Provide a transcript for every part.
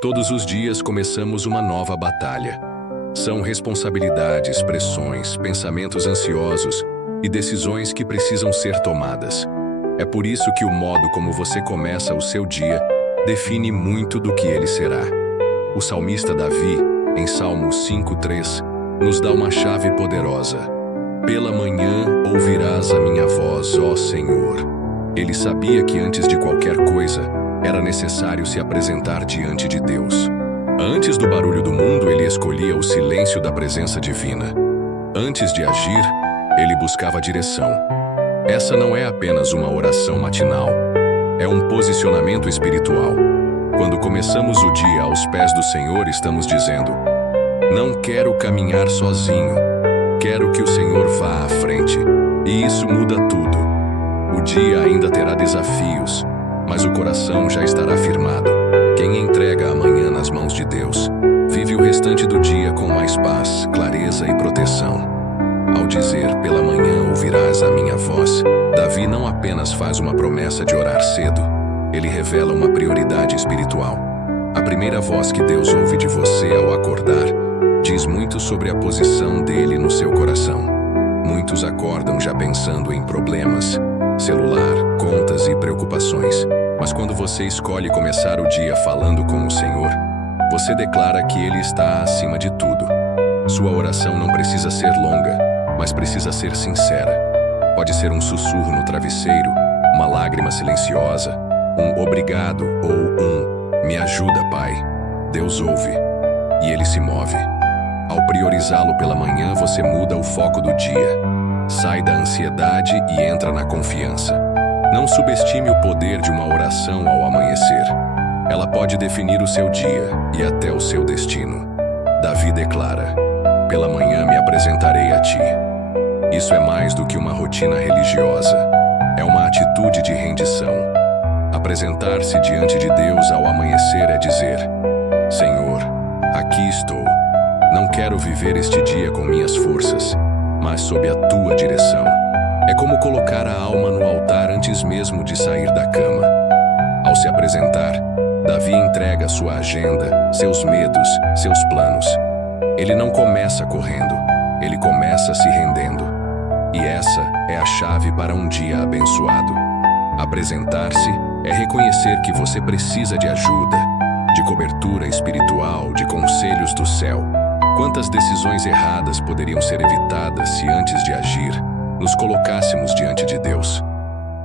Todos os dias começamos uma nova batalha. São responsabilidades, pressões, pensamentos ansiosos e decisões que precisam ser tomadas. É por isso que o modo como você começa o seu dia define muito do que ele será. O salmista Davi, em Salmo 5:3, nos dá uma chave poderosa. Pela manhã ouvirás a minha voz, ó Senhor. Ele sabia que antes de qualquer coisa, era necessário se apresentar diante de Deus. Antes do barulho do mundo, ele escolhia o silêncio da presença divina. Antes de agir, ele buscava direção. Essa não é apenas uma oração matinal, é um posicionamento espiritual. Quando começamos o dia aos pés do Senhor, estamos dizendo: não quero caminhar sozinho, quero que o Senhor vá à frente. E isso muda tudo. O dia ainda terá desafios, mas o coração já estará firmado. Quem entrega a manhã nas mãos de Deus, vive o restante do dia com mais paz, clareza e proteção. Ao dizer, pela manhã ouvirás a minha voz, Davi não apenas faz uma promessa de orar cedo, ele revela uma prioridade espiritual. A primeira voz que Deus ouve de você ao acordar diz muito sobre a posição dele no seu coração. Muitos acordam já pensando em problemas, celular, contas e preocupações. Mas quando você escolhe começar o dia falando com o Senhor, você declara que Ele está acima de tudo. Sua oração não precisa ser longa, mas precisa ser sincera. Pode ser um sussurro no travesseiro, uma lágrima silenciosa, um obrigado ou um me ajuda, Pai. Deus ouve e Ele se move. Ao priorizá-lo pela manhã, você muda o foco do dia. Sai da ansiedade e entra na confiança. Não subestime o poder de uma oração ao amanhecer. Ela pode definir o seu dia e até o seu destino. Davi declara: pela manhã me apresentarei a ti. Isso é mais do que uma rotina religiosa. É uma atitude de rendição. Apresentar-se diante de Deus ao amanhecer é dizer: Senhor, aqui estou. Não quero viver este dia com minhas forças, mas sob a tua direção. É como colocar a alma no altar antes mesmo de sair da cama. Ao se apresentar, Davi entrega sua agenda, seus medos, seus planos. Ele não começa correndo, ele começa se rendendo. E essa é a chave para um dia abençoado. Apresentar-se é reconhecer que você precisa de ajuda, de cobertura espiritual, de conselhos do céu. Quantas decisões erradas poderiam ser evitadas se antes de agir, nos colocássemos diante de Deus?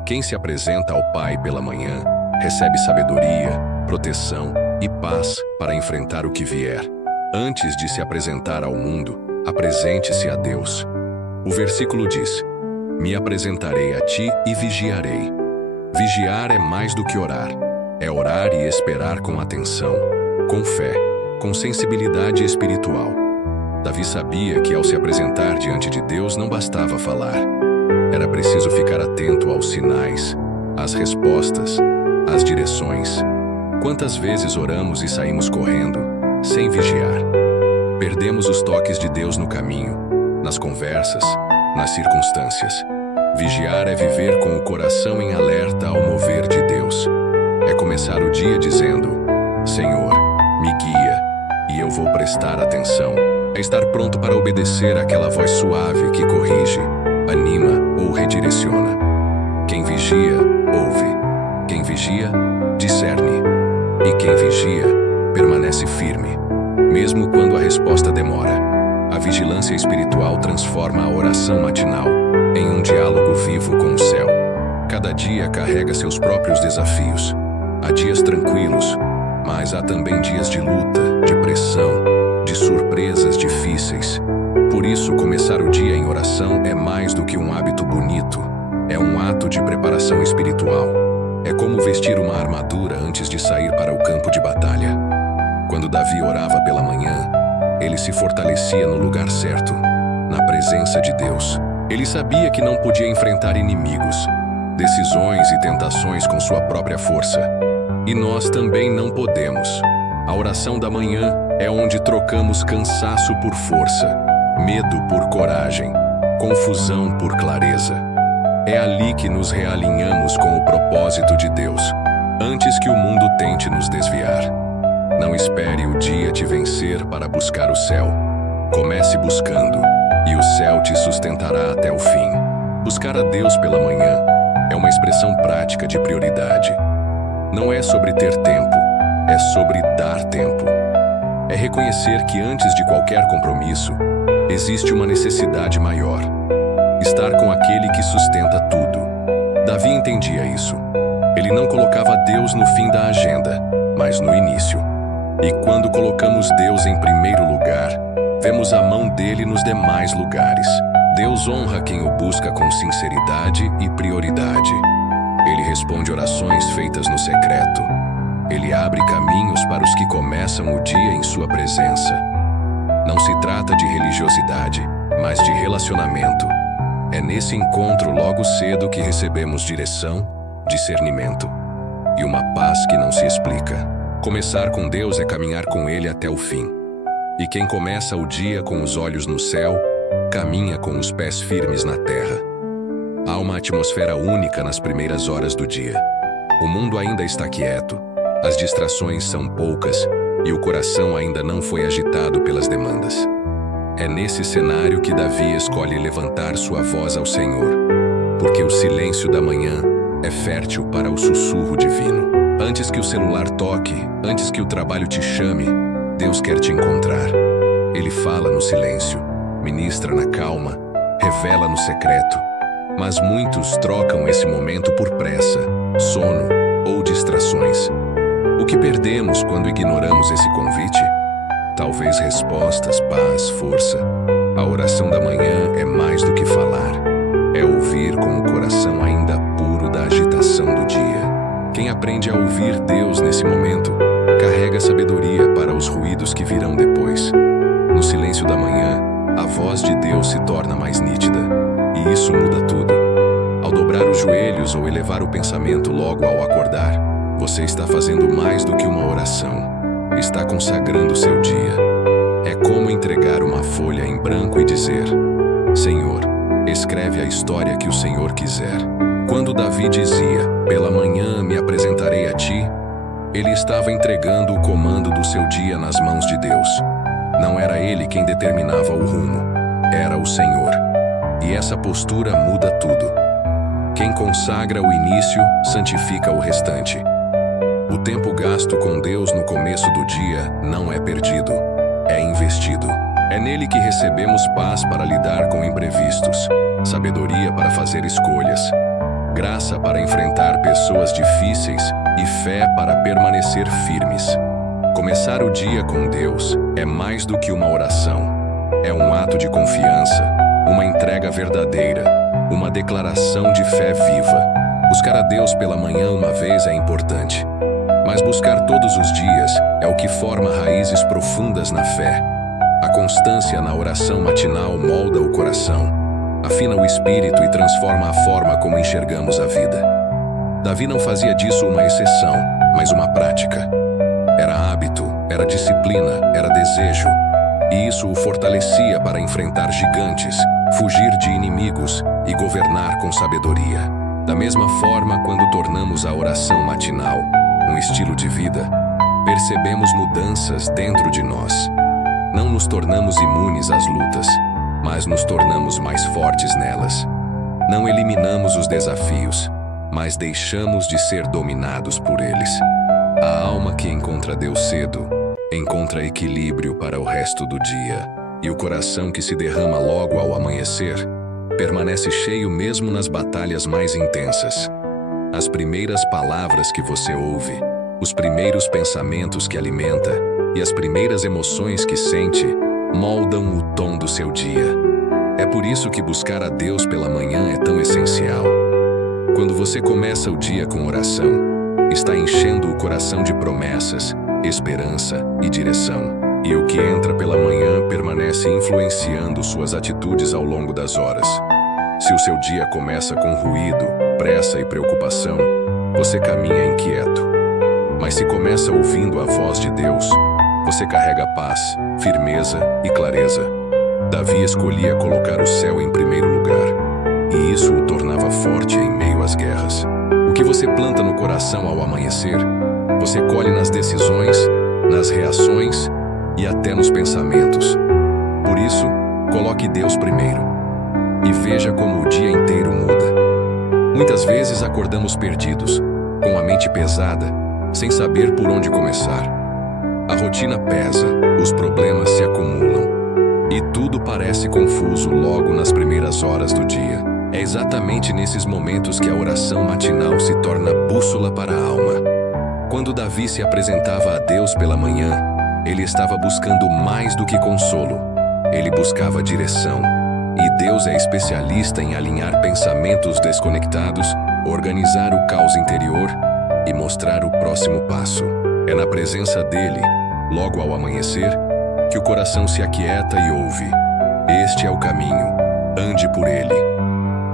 Quem se apresenta ao Pai pela manhã, recebe sabedoria, proteção e paz para enfrentar o que vier. Antes de se apresentar ao mundo, apresente-se a Deus. O versículo diz: me apresentarei a ti e vigiarei. Vigiar é mais do que orar. É orar e esperar com atenção, com fé, com sensibilidade espiritual. Davi sabia que ao se apresentar diante de Deus não bastava falar. Era preciso ficar atento aos sinais, às respostas, às direções. Quantas vezes oramos e saímos correndo, sem vigiar? Perdemos os toques de Deus no caminho, nas conversas, nas circunstâncias. Vigiar é viver com o coração em alerta ao mover de Deus. É começar o dia dizendo: Senhor, me guia, e eu vou prestar atenção. É estar pronto para obedecer àquela voz suave que corrige, anima ou redireciona. Quem vigia, ouve. Quem vigia, discerne. E quem vigia, permanece firme, mesmo quando a resposta demora. A vigilância espiritual transforma a oração matinal em um diálogo vivo com o céu. Cada dia carrega seus próprios desafios. Há dias tranquilos, mas há também dias de luta, de pressão, de surpresas difíceis. Por isso, começar o dia em oração é mais do que um hábito bonito. É um ato de preparação espiritual. É como vestir uma armadura antes de sair para o campo de batalha. Quando Davi orava pela manhã, ele se fortalecia no lugar certo, na presença de Deus. Ele sabia que não podia enfrentar inimigos, decisões e tentações com sua própria força. E nós também não podemos. A oração da manhã é onde trocamos cansaço por força, medo por coragem, confusão por clareza. É ali que nos realinhamos com o propósito de Deus, antes que o mundo tente nos desviar. Não espere o dia te vencer para buscar o céu. Comece buscando, e o céu te sustentará até o fim. Buscar a Deus pela manhã é uma expressão prática de prioridade. Não é sobre ter tempo, é sobre dar tempo. É reconhecer que antes de qualquer compromisso, existe uma necessidade maior. Estar com aquele que sustenta tudo. Davi entendia isso. Ele não colocava Deus no fim da agenda, mas no início. E quando colocamos Deus em primeiro lugar, vemos a mão dele nos demais lugares. Deus honra quem o busca com sinceridade e prioridade. Ele responde orações feitas no secreto. Ele abre caminhos para os que começam o dia em sua presença. Não se trata de religiosidade, mas de relacionamento. É nesse encontro logo cedo que recebemos direção, discernimento e uma paz que não se explica. Começar com Deus é caminhar com Ele até o fim. E quem começa o dia com os olhos no céu, caminha com os pés firmes na terra. Há uma atmosfera única nas primeiras horas do dia. O mundo ainda está quieto, as distrações são poucas e o coração ainda não foi agitado pelas demandas. É nesse cenário que Davi escolhe levantar sua voz ao Senhor, porque o silêncio da manhã é fértil para o sussurro divino. Antes que o celular toque, antes que o trabalho te chame, Deus quer te encontrar. Ele fala no silêncio, ministra na calma, revela no secreto. Mas muitos trocam esse momento por pressa, sono ou distrações. O que perdemos quando ignoramos esse convite? Talvez respostas, paz, força. A oração da manhã é mais do que falar. É ouvir com o coração ainda puro da agitação do dia. Quem aprende a ouvir Deus nesse momento, carrega sabedoria para os ruídos que virão depois. No silêncio da manhã, a voz de Deus se torna mais nítida, e isso muda tudo. Ao dobrar os joelhos ou elevar o pensamento logo ao acordar, você está fazendo mais do que uma oração. Está consagrando seu dia. É como entregar uma folha em branco e dizer: Senhor, escreve a história que o Senhor quiser. Quando Davi dizia, pela manhã me apresentarei a ti, ele estava entregando o comando do seu dia nas mãos de Deus. Não era ele quem determinava o rumo, era o Senhor. E essa postura muda tudo. Quem consagra o início, santifica o restante. O tempo gasto com Deus no começo do dia não é perdido, é investido. É nele que recebemos paz para lidar com imprevistos, sabedoria para fazer escolhas, graça para enfrentar pessoas difíceis e fé para permanecer firmes. Começar o dia com Deus é mais do que uma oração. É um ato de confiança, uma entrega verdadeira, uma declaração de fé viva. Buscar a Deus pela manhã uma vez é importante, mas buscar todos os dias é o que forma raízes profundas na fé. A constância na oração matinal molda o coração, afina o espírito e transforma a forma como enxergamos a vida. Davi não fazia disso uma exceção, mas uma prática. Era hábito, era disciplina, era desejo. E isso o fortalecia para enfrentar gigantes, fugir de inimigos e governar com sabedoria. Da mesma forma, quando tornamos a oração matinal um estilo de vida, percebemos mudanças dentro de nós. Não nos tornamos imunes às lutas, mas nos tornamos mais fortes nelas. Não eliminamos os desafios, mas deixamos de ser dominados por eles. A alma que encontra Deus cedo, encontra equilíbrio para o resto do dia, e o coração que se derrama logo ao amanhecer, permanece cheio mesmo nas batalhas mais intensas. As primeiras palavras que você ouve, os primeiros pensamentos que alimenta e as primeiras emoções que sente moldam o tom do seu dia. É por isso que buscar a Deus pela manhã é tão essencial. Quando você começa o dia com oração, está enchendo o coração de promessas, esperança e direção. E o que entra pela manhã permanece influenciando suas atitudes ao longo das horas. Se o seu dia começa com ruído, pressa e preocupação, você caminha inquieto. Mas se começa ouvindo a voz de Deus, você carrega paz, firmeza e clareza. Davi escolhia colocar o céu em primeiro lugar, e isso o tornava forte em meio às guerras. O que você planta no coração ao amanhecer, você colhe nas decisões, nas reações e até nos pensamentos. Por isso, coloque Deus primeiro e veja como o dia inteiro muda. Muitas vezes acordamos perdidos, com a mente pesada, sem saber por onde começar. A rotina pesa, os problemas se acumulam e tudo parece confuso logo nas primeiras horas do dia. É exatamente nesses momentos que a oração matinal se torna bússola para a alma. Quando Davi se apresentava a Deus pela manhã, ele estava buscando mais do que consolo. Ele buscava direção. E Deus é especialista em alinhar pensamentos desconectados, organizar o caos interior e mostrar o próximo passo. É na presença dele, logo ao amanhecer, que o coração se aquieta e ouve. Este é o caminho, ande por ele.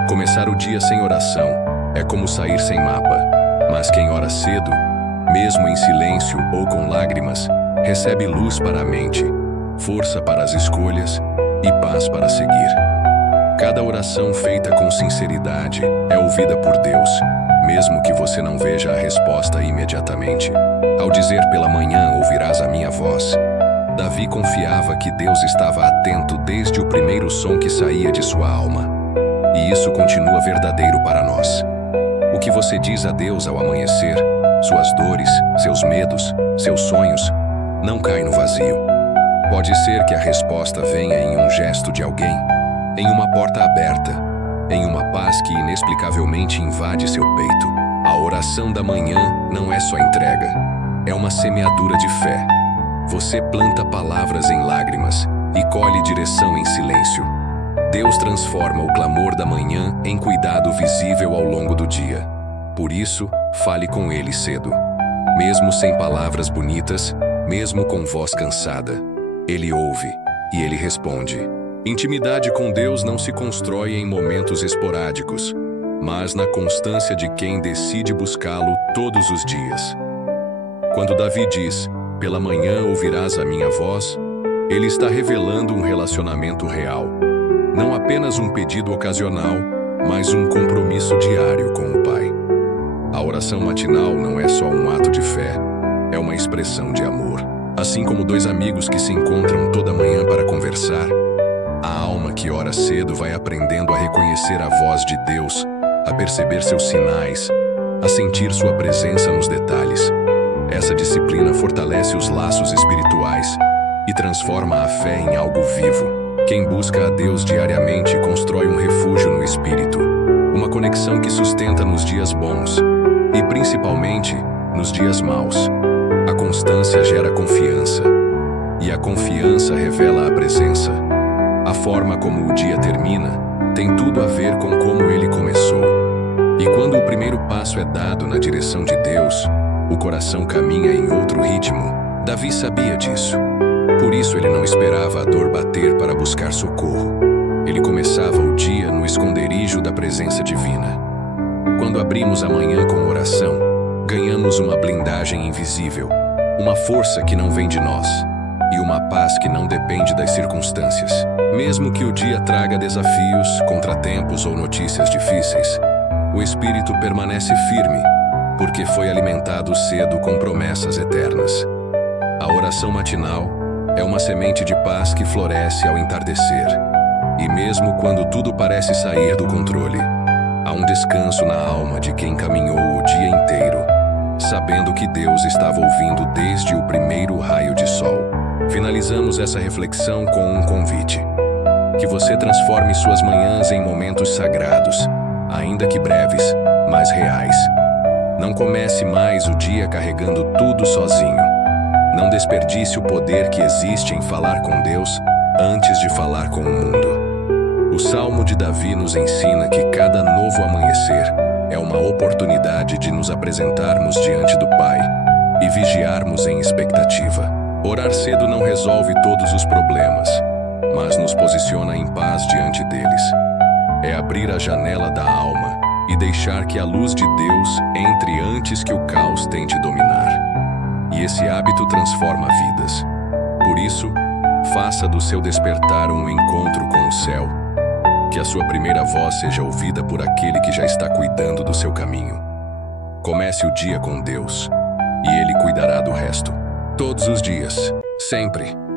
Começar o dia sem oração é como sair sem mapa, mas quem ora cedo, mesmo em silêncio ou com lágrimas, recebe luz para a mente, força para as escolhas e paz para seguir. Cada oração feita com sinceridade é ouvida por Deus, mesmo que você não veja a resposta imediatamente. Ao dizer pela manhã ouvirás a minha voz, Davi confiava que Deus estava atento desde o primeiro som que saía de sua alma. E isso continua verdadeiro para nós. O que você diz a Deus ao amanhecer, suas dores, seus medos, seus sonhos, não cai no vazio. Pode ser que a resposta venha em um gesto de alguém, em uma porta aberta, em uma paz que inexplicavelmente invade seu peito. A oração da manhã não é só entrega, é uma semeadura de fé. Você planta palavras em lágrimas e colhe direção em silêncio. Deus transforma o clamor da manhã em cuidado visível ao longo do dia. Por isso, fale com Ele cedo. Mesmo sem palavras bonitas, mesmo com voz cansada, Ele ouve e Ele responde. Intimidade com Deus não se constrói em momentos esporádicos, mas na constância de quem decide buscá-lo todos os dias. Quando Davi diz, pela manhã ouvirás a minha voz, ele está revelando um relacionamento real. Não apenas um pedido ocasional, mas um compromisso diário com o Pai. A oração matinal não é só um ato de fé, é uma expressão de amor. Assim como dois amigos que se encontram toda manhã para conversar, a alma que ora cedo vai aprendendo a reconhecer a voz de Deus, a perceber seus sinais, a sentir sua presença nos detalhes. Essa disciplina fortalece os laços espirituais e transforma a fé em algo vivo. Quem busca a Deus diariamente constrói um refúgio no espírito, uma conexão que sustenta nos dias bons e, principalmente, nos dias maus. A constância gera confiança, e a confiança revela a presença. A forma como o dia termina tem tudo a ver com como ele começou. E quando o primeiro passo é dado na direção de Deus, o coração caminha em outro ritmo. Davi sabia disso. Por isso ele não esperava a dor bater para buscar socorro. Ele começava o dia no esconderijo da presença divina. Quando abrimos a manhã com oração, ganhamos uma blindagem invisível, uma força que não vem de nós, e uma paz que não depende das circunstâncias. Mesmo que o dia traga desafios, contratempos ou notícias difíceis, o espírito permanece firme, porque foi alimentado cedo com promessas eternas. A oração matinal é uma semente de paz que floresce ao entardecer. E mesmo quando tudo parece sair do controle, há um descanso na alma de quem caminhou o dia inteiro, sabendo que Deus estava ouvindo desde o primeiro raio de sol. Finalizamos essa reflexão com um convite. Que você transforme suas manhãs em momentos sagrados, ainda que breves, mas reais. Não comece mais o dia carregando tudo sozinho. Não desperdice o poder que existe em falar com Deus antes de falar com o mundo. O Salmo de Davi nos ensina que cada novo amanhecer é uma oportunidade de nos apresentarmos diante do Pai e vigiarmos em expectativa. Orar cedo não resolve todos os problemas, mas nos posiciona em paz diante deles. É abrir a janela da alma e deixar que a luz de Deus entre antes que o caos tente dominar. E esse hábito transforma vidas. Por isso, faça do seu despertar um encontro com o céu. Que a sua primeira voz seja ouvida por aquele que já está cuidando do seu caminho. Comece o dia com Deus, e Ele cuidará do resto. Todos os dias. Sempre.